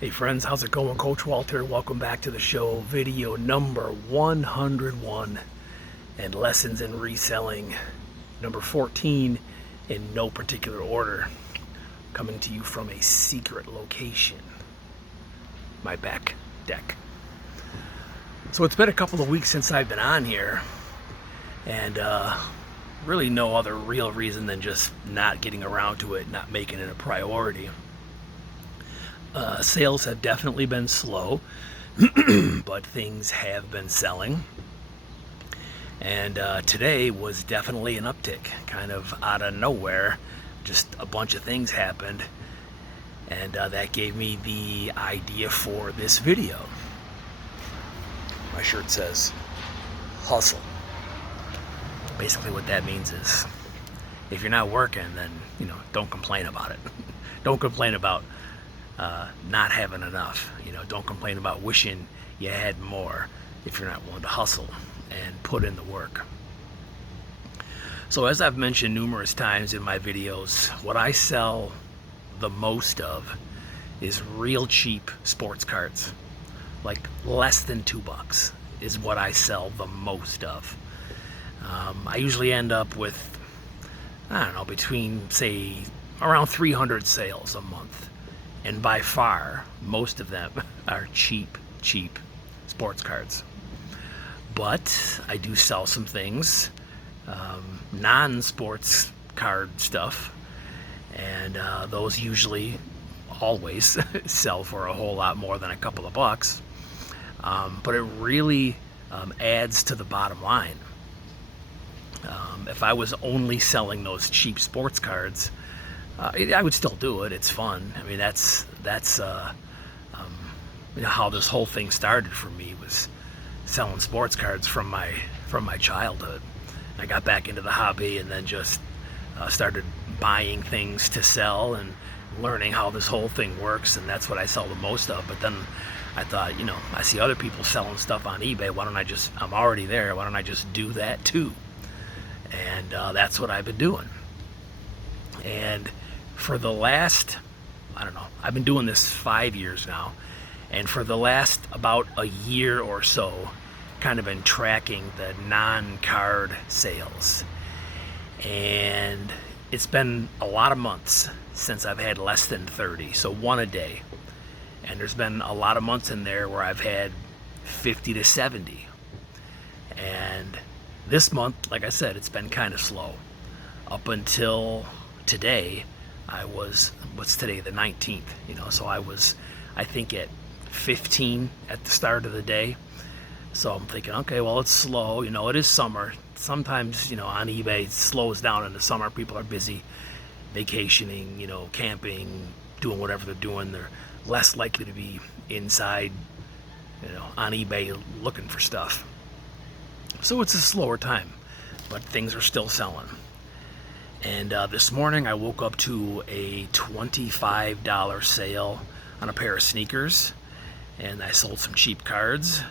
Hey friends, how's it going? Coach Walter, welcome back to the show. Video number 101 and lessons in reselling. Number 14 in no particular order. Coming to you from a secret location. My back deck. So it's been a couple of weeks since I've been on here. And really no other real reason than just not getting around to it, not making it a priority. Sales have definitely been slow, but things have been selling. And today was definitely an uptick, kind of out of nowhere. Just a bunch of things happened, and that gave me the idea for this video. My shirt says, hustle. Basically what that means is, if you're not working, then, don't complain about it. Don't complain about not having enough. Don't complain about wishing you had more if you're not willing to hustle and put in the work. So as I've mentioned numerous times in my videos, what I sell the most of is real cheap sports cards. Like less than $2 is what I sell the most of. I usually end up with, between, say, around 300 sales a month. And by far, most of them are cheap sports cards. But I do sell some things, non-sports card stuff, and those usually always sell for a whole lot more than a couple of bucks. But it really adds to the bottom line. If I was only selling those cheap sports cards, I would still do it. It's fun. I mean, that's how this whole thing started for me, was selling sports cards from my childhood. I got back into the hobby and then just started buying things to sell and learning how this whole thing works, and that's what I sell the most of. But then I thought, I see other people selling stuff on eBay. I'm already there. Why don't I just do that too? And that's what I've been doing. And for the last, I've been doing this 5 years now, and for the last about a year or so, kind of been tracking the non-card sales. And it's been a lot of months since I've had less than 30, so one a day. And there's been a lot of months in there where I've had 50 to 70. And this month, like I said, it's been kind of slow. Up until today, what's today, the 19th, so I was, I think, at 15 at the start of the day. So I'm thinking, okay, well, it's slow, it is summer. Sometimes, on eBay, it slows down in the summer. People are busy vacationing, camping, doing whatever they're doing. They're less likely to be inside, on eBay looking for stuff. So it's a slower time, but things are still selling. And this morning I woke up to a $25 sale on a pair of sneakers, and I sold some cheap cards.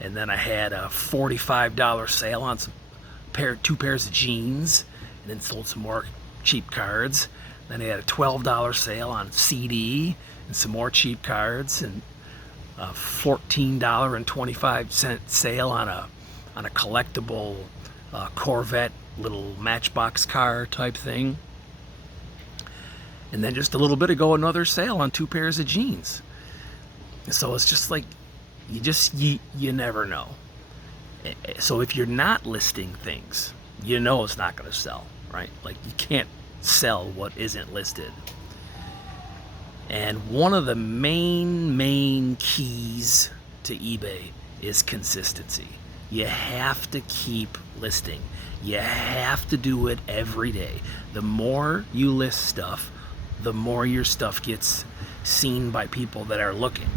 And then I had a $45 sale on two pairs of jeans, and then sold some more cheap cards. Then I had a $12 sale on CD and some more cheap cards, and a $14.25 sale on a collectible Corvette little matchbox car type thing. And then just a little bit ago, another sale on two pairs of jeans. So it's just like, you never know. So if you're not listing things, it's not going to sell, right? Like, you can't sell what isn't listed. And one of the main keys to eBay is consistency. You have to keep listing. You have to do it every day. The more you list stuff, the more your stuff gets seen by people that are looking.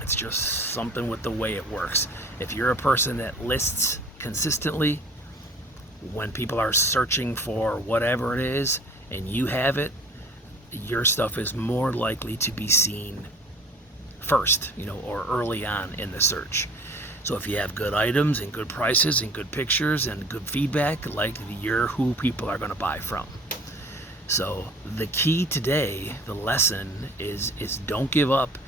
It's just something with the way it works. If you're a person that lists consistently, when people are searching for whatever it is and you have it, your stuff is more likely to be seen first, or early on in the search. So if you have good items and good prices and good pictures and good feedback, you're who people are going to buy from. So the key today, the lesson is don't give up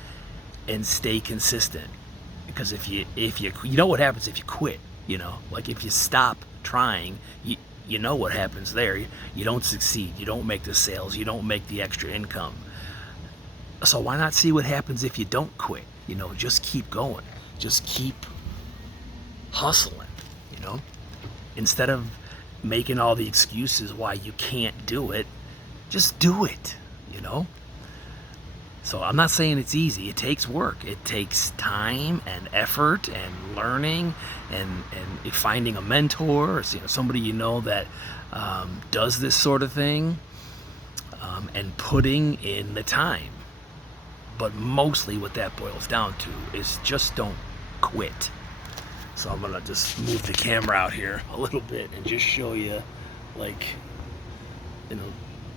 and stay consistent. Because if you know what happens if you quit, like if you stop trying, you know what happens there. You don't succeed. You don't make the sales. You don't make the extra income. So why not see what happens if you don't quit? Just keep going. Just keep hustling, Instead of making all the excuses why you can't do it, just do it, So I'm not saying it's easy. It takes work. It takes time and effort and learning and finding a mentor or somebody that does this sort of thing, and putting in the time. But mostly what that boils down to is just don't quit. So I'm gonna just move the camera out here a little bit and just show you, like,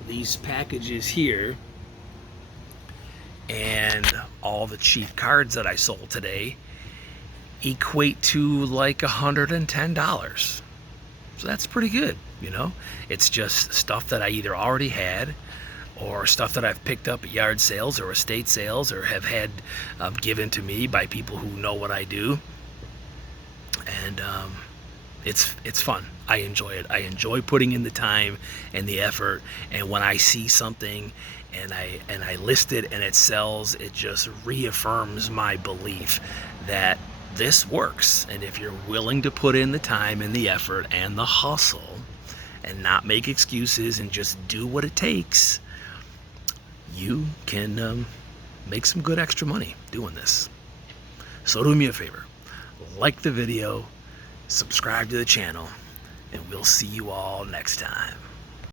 these packages here and all the cheap cards that I sold today equate to like $110. So that's pretty good, It's just stuff that I either already had or stuff that I've picked up at yard sales or estate sales or have had given to me by people who know what I do. And it's fun. I enjoy it. I enjoy putting in the time and the effort. And when I see something and I list it and it sells, it just reaffirms my belief that this works. And if you're willing to put in the time and the effort and the hustle and not make excuses and just do what it takes, you can make some good extra money doing this. So do me a favor. Like the video, subscribe to the channel, and we'll see you all next time.